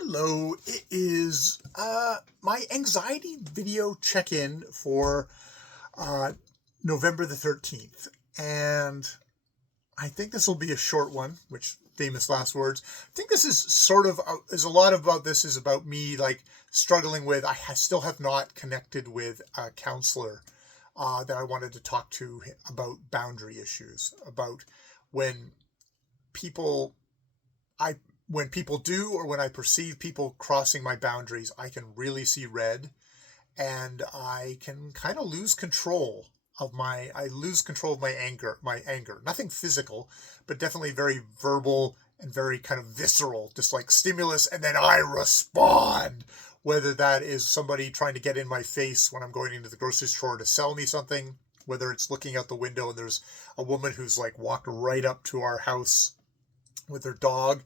Hello, it is my anxiety video check-in for uh, November the 13th. And I think this will be a short one, which famous last words. I think this is sort of, is a lot about this is about me like struggling with, still have not connected with a counselor that I wanted to talk to about boundary issues, about when people, I when people do or when I perceive people crossing my boundaries, I can really see red and I can kind of lose control I lose control of my anger. Nothing physical, but definitely very verbal and very kind of visceral, just like stimulus. And then I respond, whether that is somebody trying to get in my face when I'm going into the grocery store to sell me something, whether it's looking out the window and there's a woman who's like walked right up to our house with her dog,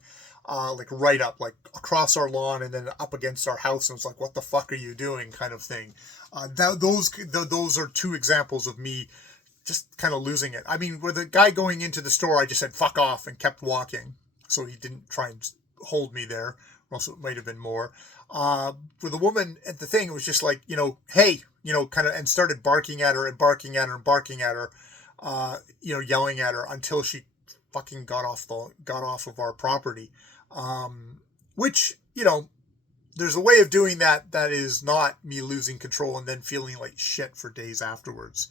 like right up, like across our lawn and then up against our house. And it's like, what the fuck are you doing kind of thing. Those are two examples of me just kind of losing it. I mean, with the guy going into the store, I just said, fuck off and kept walking. So he didn't try and hold me there. Or else it might have been more. With the woman at the thing, it was just like, hey, kind of, and started barking at her and barking at her and barking at her, yelling at her until she fucking got off of our property. Which, there's a way of doing that is not me losing control and then feeling like shit for days afterwards.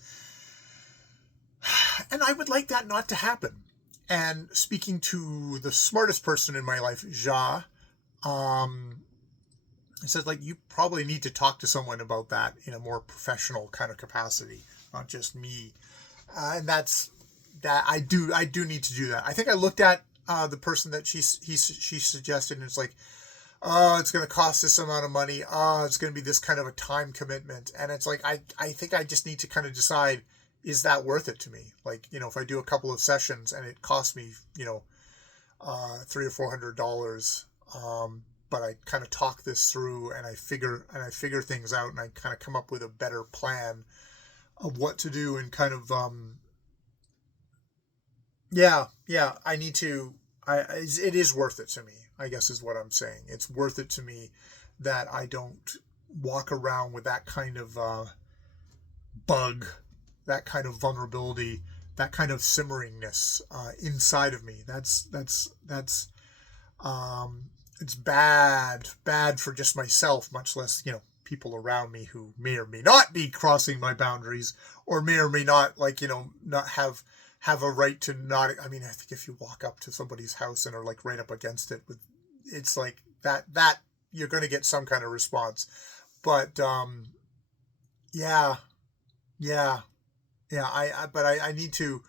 And I would like that not to happen. And speaking to the smartest person in my life, Ja, I said, like, you probably need to talk to someone about that in a more professional kind of capacity, not just me. And that's that I do need to do that. I think I looked at the person that she suggested, and it's like, oh, it's going to cost this amount of money. Oh, it's going to be this kind of a time commitment. And it's like, I think I just need to kind of decide, is that worth it to me? Like, if I do a couple of sessions and it costs me, $300 or $400, but I kind of talk this through and I figure things out and I kind of come up with a better plan of what to do and kind of, I need to, it is worth it to me, I guess is what I'm saying. It's worth it to me that I don't walk around with that kind of bug, that kind of vulnerability, that kind of simmeringness inside of me. That's it's bad for just myself, much less, people around me who may or may not be crossing my boundaries or may or may not, like, not have a right to not. I mean, I think if you walk up to somebody's house and are like right up against it, it's like that you're going to get some kind of response. But yeah. I need to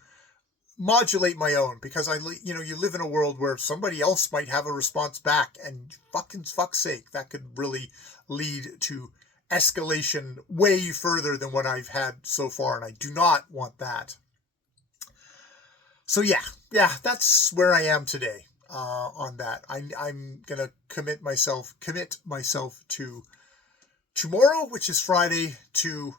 modulate my own, because you live in a world where somebody else might have a response back, and fuck's sake, that could really lead to escalation way further than what I've had so far, and I do not want that. So yeah, that's where I am today on that. I'm gonna commit myself to tomorrow, which is Friday, to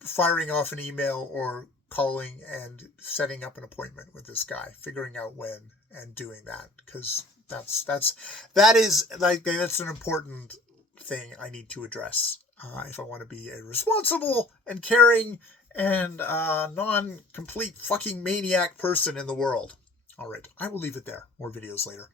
firing off an email or calling and setting up an appointment with this guy, figuring out when and doing that, because that is like, that's an important thing I need to address if I want to be a responsible and caring and non-complete fucking maniac person in the world. All right, I will leave it there. More videos later.